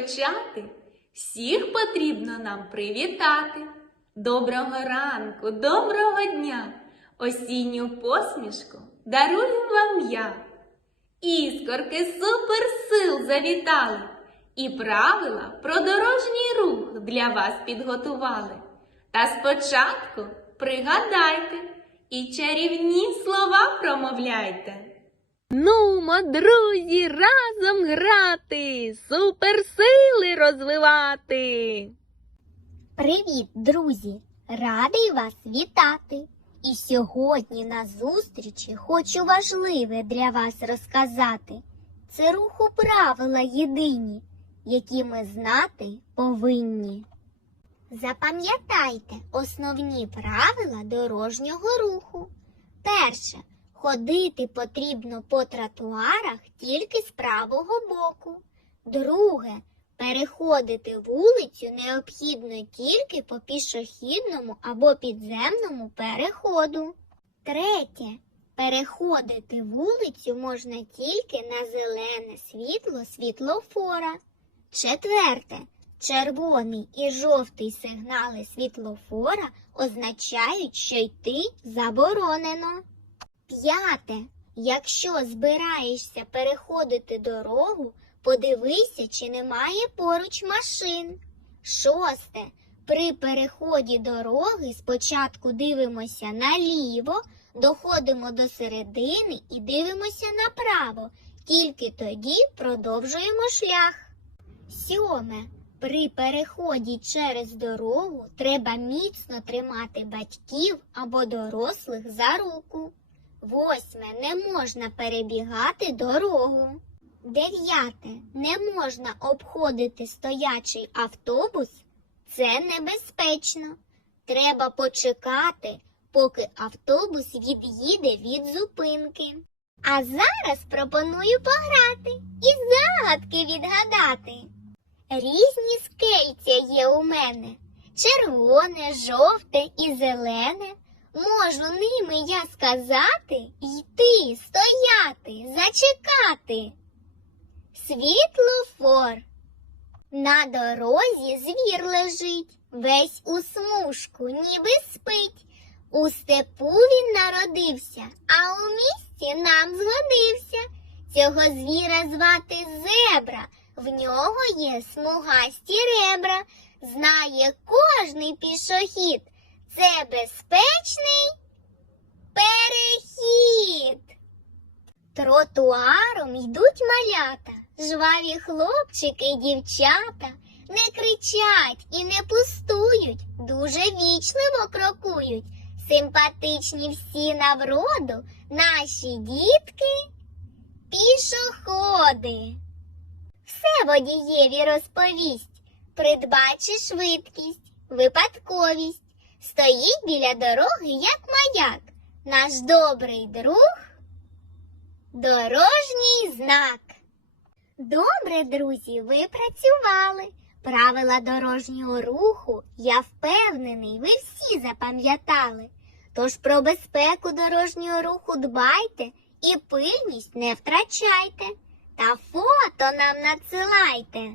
зустрічати, всіх потрібно нам привітати. Доброго ранку, доброго дня, осінню посмішку дарую вам я. Іскорки суперсил завітали і правила про дорожній рух для вас підготували. Та спочатку пригадайте і чарівні слова промовляйте. Нумо, друзі, разом грати, суперсили розвивати. Привіт, друзі! Радий вас вітати! І сьогодні на зустрічі хочу важливе для вас розказати. Це руху правила єдині, які ми знати повинні. Запам'ятайте основні правила дорожнього руху. Перше. Ходити потрібно по тротуарах тільки з правого боку. Друге. Переходити вулицю необхідно тільки по пішохідному або підземному переходу. Третє. Переходити вулицю можна тільки на зелене світло світлофора. Четверте. Червоний і жовтий сигнали світлофора означають, що йти заборонено. П'яте. Якщо збираєшся переходити дорогу, подивися, чи немає поруч машин. Шосте. При переході дороги спочатку дивимося наліво, доходимо до середини і дивимося направо. Тільки тоді продовжуємо шлях. Сьоме. При переході через дорогу треба міцно тримати батьків або дорослих за руку. Восьме. Не можна перебігати дорогу. Дев'яте. Не можна обходити стоячий автобус. Це небезпечно. Треба почекати, поки автобус від'їде від зупинки. А зараз пропоную пограти і загадки відгадати. Різні скельця є у мене червоне, жовте і зелене. Можу ними я сказати, йти, стояти, зачекати. Світлофор. На дорозі звір лежить, весь у смужку, ніби спить. У степу він народився, а у місті нам згодився. Цього звіра звати зебра, в нього є смугасті ребра. Знає кожний пішохід. Це безпечний перехід. Тротуаром йдуть малята, жваві хлопчики й дівчата, не кричать і не пустують, дуже вічливо крокують. Симпатичні всі на вроду, наші дітки пішоходи. Все водієві розповість, придбачи швидкість, випадковість. Стоїть біля дороги, як маяк, наш добрий друг, дорожній знак. Добре, друзі, ви працювали. Правила дорожнього руху, я впевнений, ви всі запам'ятали. Тож про безпеку дорожнього руху дбайте і пильність не втрачайте. Та фото нам надсилайте.